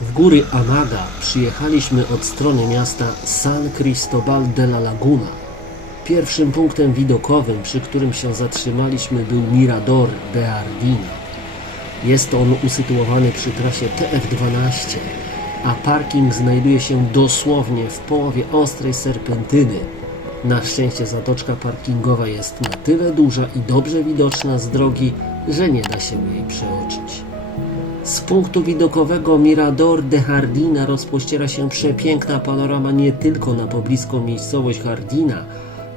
W góry Anaga przyjechaliśmy od strony miasta San Cristobal de la Laguna. Pierwszym punktem widokowym, przy którym się zatrzymaliśmy, był Mirador de Ardina. Jest on usytuowany przy trasie TF12, a parking znajduje się dosłownie w połowie ostrej serpentyny. Na szczęście zatoczka parkingowa jest na tyle duża i dobrze widoczna z drogi, że nie da się jej przeoczyć. Z punktu widokowego Mirador de Hardina rozpościera się przepiękna panorama nie tylko na pobliską miejscowość Hardina,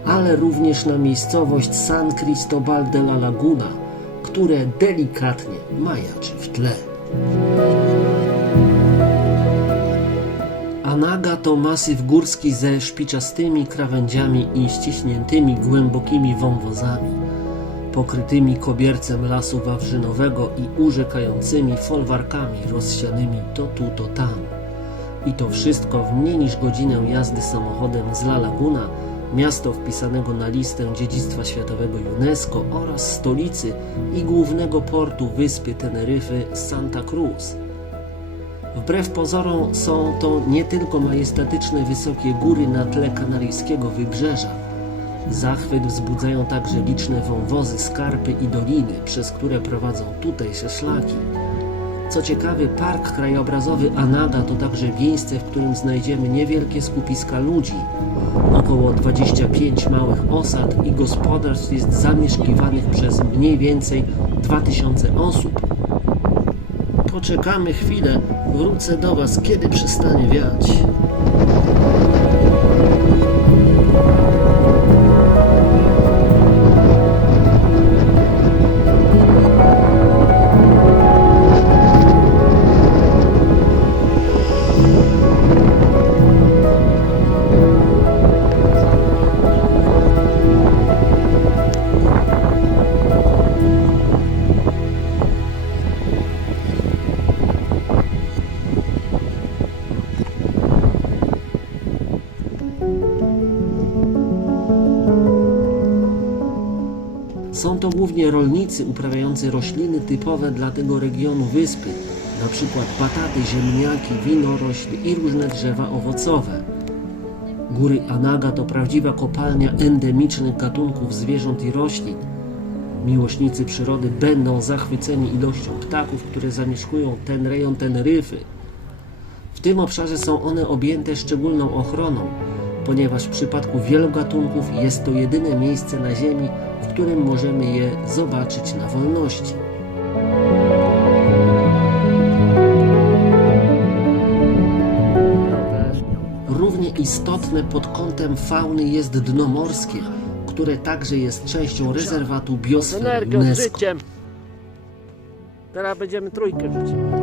ale również na miejscowość San Cristobal de la Laguna, które delikatnie majaczy w tle. Anaga to masyw górski ze szpiczastymi krawędziami i ściśniętymi głębokimi wąwozami pokrytymi kobiercem lasu wawrzynowego i urzekającymi folwarkami rozsianymi to tu, to tam. I to wszystko w mniej niż godzinę jazdy samochodem z La Laguna, miasto wpisanego na listę dziedzictwa światowego UNESCO oraz stolicy i głównego portu wyspy Teneryfy Santa Cruz. Wbrew pozorom są to nie tylko majestatyczne wysokie góry na tle kanaryjskiego wybrzeża, Zachwyt wzbudzają także liczne wąwozy, skarpy i doliny, przez które prowadzą tutejsze szlaki. Co ciekawe, park krajobrazowy Anada to także miejsce, w którym znajdziemy niewielkie skupiska ludzi. Około 25 małych osad i gospodarstw jest zamieszkiwanych przez mniej więcej 2000 osób. Poczekamy chwilę, wrócę do Was, kiedy przestanie wiać. Są to głównie rolnicy uprawiający rośliny typowe dla tego regionu wyspy, przykład bataty, ziemniaki, winorośl i różne drzewa owocowe. Góry Anaga to prawdziwa kopalnia endemicznych gatunków zwierząt i roślin. Miłośnicy przyrody będą zachwyceni ilością ptaków, które zamieszkują ten rejon Teneryfy. W tym obszarze są one objęte szczególną ochroną, ponieważ w przypadku wielu gatunków jest to jedyne miejsce na Ziemi, w którym możemy je zobaczyć na wolności. Równie istotne pod kątem fauny jest dno morskie, które także jest częścią rezerwatu biosfery UNESCO. Teraz będziemy trójkę rzucić.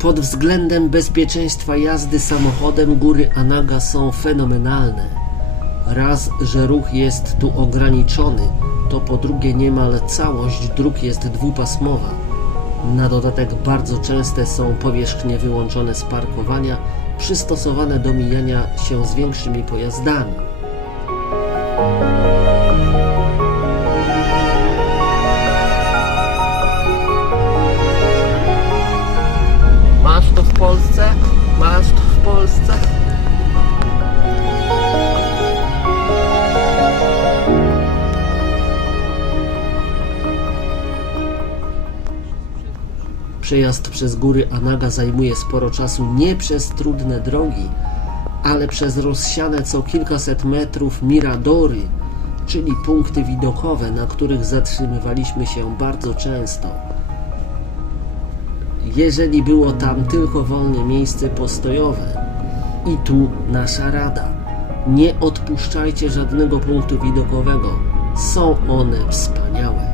Pod względem bezpieczeństwa jazdy samochodem góry Anaga są fenomenalne. Raz, że ruch jest tu ograniczony, to po drugie niemal całość dróg jest dwupasmowa. Na dodatek bardzo częste są powierzchnie wyłączone z parkowania, przystosowane do mijania się z większymi pojazdami. Przejazd przez góry Anaga zajmuje sporo czasu nie przez trudne drogi, ale przez rozsiane co kilkaset metrów miradory, czyli punkty widokowe, na których zatrzymywaliśmy się bardzo często. Jeżeli było tam tylko wolne miejsce postojowe. I tu nasza rada. Nie odpuszczajcie żadnego punktu widokowego. Są one wspaniałe.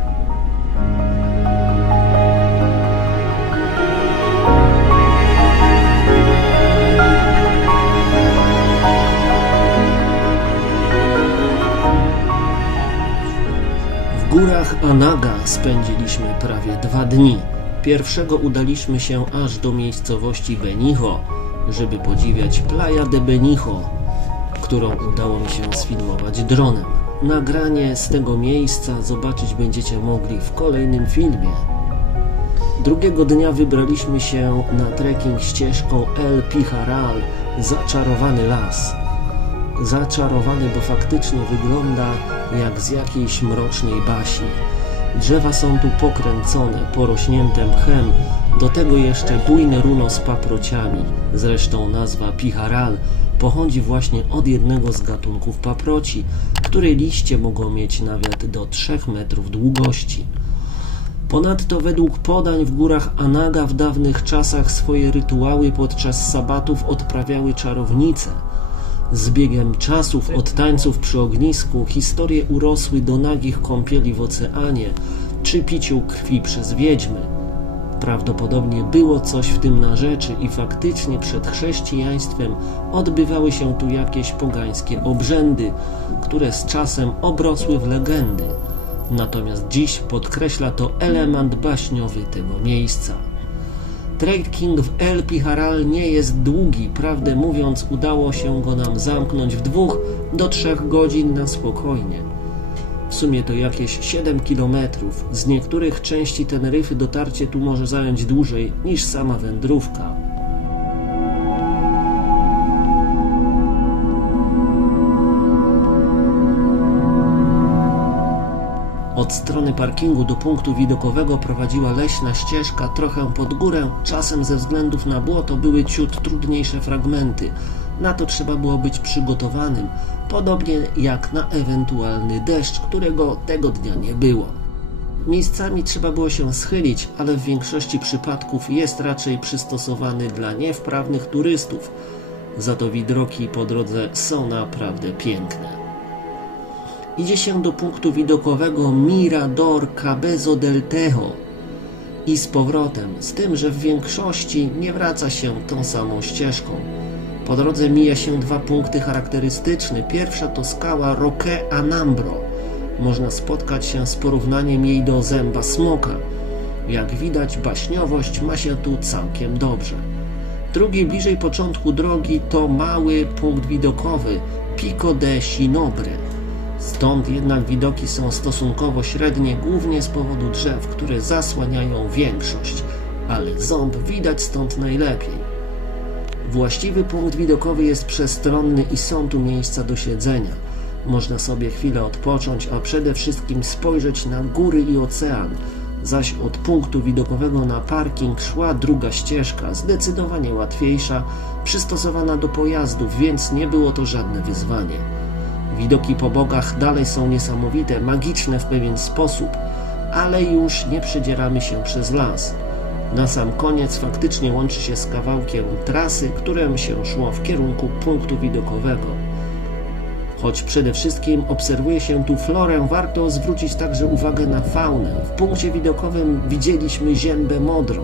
Górach Anaga spędziliśmy prawie dwa dni. Pierwszego udaliśmy się aż do miejscowości Benicho, żeby podziwiać Playa de Benicho, którą udało mi się sfilmować dronem. Nagranie z tego miejsca zobaczyć będziecie mogli w kolejnym filmie. Drugiego dnia wybraliśmy się na trekking ścieżką El Pijaral, zaczarowany las zaczarowany, bo faktycznie wygląda jak z jakiejś mrocznej baśni. Drzewa są tu pokręcone, porośnięte mchem, do tego jeszcze bujne runo z paprociami. Zresztą nazwa picharal pochodzi właśnie od jednego z gatunków paproci, której liście mogą mieć nawet do 3 metrów długości. Ponadto według podań w górach Anaga w dawnych czasach swoje rytuały podczas sabatów odprawiały czarownice. Z biegiem czasów od tańców przy ognisku historie urosły do nagich kąpieli w oceanie czy piciu krwi przez wiedźmy. Prawdopodobnie było coś w tym na rzeczy i faktycznie przed chrześcijaństwem odbywały się tu jakieś pogańskie obrzędy, które z czasem obrosły w legendy. Natomiast dziś podkreśla to element baśniowy tego miejsca. Trekking w El Pijaral nie jest długi, prawdę mówiąc udało się go nam zamknąć w dwóch do trzech godzin na spokojnie. W sumie to jakieś 7 kilometrów. Z niektórych części Teneryfy dotarcie tu może zająć dłużej niż sama wędrówka. Od strony parkingu do punktu widokowego prowadziła leśna ścieżka trochę pod górę, czasem ze względów na błoto były ciut trudniejsze fragmenty. Na to trzeba było być przygotowanym, podobnie jak na ewentualny deszcz, którego tego dnia nie było. Miejscami trzeba było się schylić, ale w większości przypadków jest raczej przystosowany dla niewprawnych turystów. Za to widroki po drodze są naprawdę piękne. Idzie się do punktu widokowego Mirador Cabezo del Tejo i z powrotem, z tym, że w większości nie wraca się tą samą ścieżką. Po drodze mija się dwa punkty charakterystyczne. Pierwsza to skała Roque Anambro. Można spotkać się z porównaniem jej do zęba smoka. Jak widać, baśniowość ma się tu całkiem dobrze. Drugi, bliżej początku drogi, to mały punkt widokowy Pico de Sinobre. Stąd jednak widoki są stosunkowo średnie, głównie z powodu drzew, które zasłaniają większość, ale ząb widać stąd najlepiej. Właściwy punkt widokowy jest przestronny i są tu miejsca do siedzenia. Można sobie chwilę odpocząć, a przede wszystkim spojrzeć na góry i ocean. Zaś od punktu widokowego na parking szła druga ścieżka, zdecydowanie łatwiejsza, przystosowana do pojazdów, więc nie było to żadne wyzwanie. Widoki po bogach dalej są niesamowite, magiczne w pewien sposób, ale już nie przedzieramy się przez las. Na sam koniec faktycznie łączy się z kawałkiem trasy, którym się szło w kierunku punktu widokowego. Choć przede wszystkim obserwuje się tu florę, warto zwrócić także uwagę na faunę. W punkcie widokowym widzieliśmy ziębę modrą.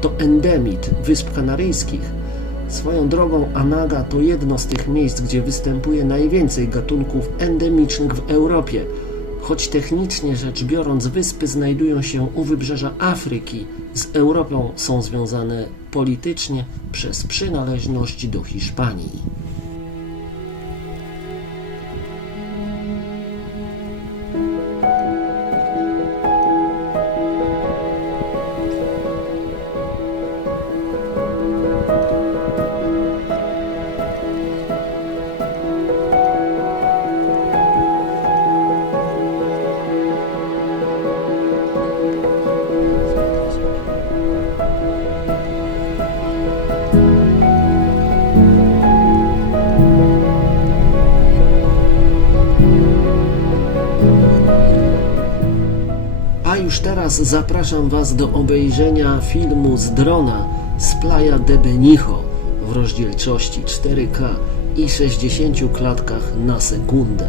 To endemit Wysp Kanaryjskich. Swoją drogą Anaga to jedno z tych miejsc, gdzie występuje najwięcej gatunków endemicznych w Europie, Choć technicznie rzecz biorąc, wyspy znajdują się u wybrzeża Afryki, z Europą są związane politycznie przez przynależność do Hiszpanii. Już teraz zapraszam Was do obejrzenia filmu z drona z Playa de Benicho w rozdzielczości 4K i 60 klatkach na sekundę.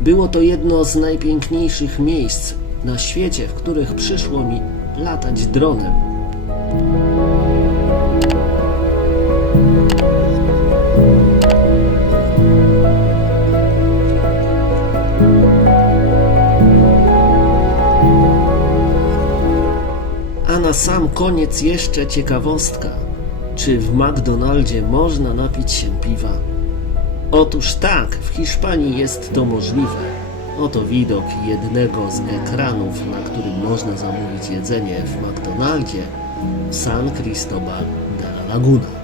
Było to jedno z najpiękniejszych miejsc na świecie, w których przyszło mi latać dronem. Na sam koniec jeszcze ciekawostka. Czy w McDonaldzie można napić się piwa? Otóż tak, w Hiszpanii jest to możliwe. Oto widok jednego z ekranów, na którym można zamówić jedzenie w McDonaldzie San Cristobal de la Laguna.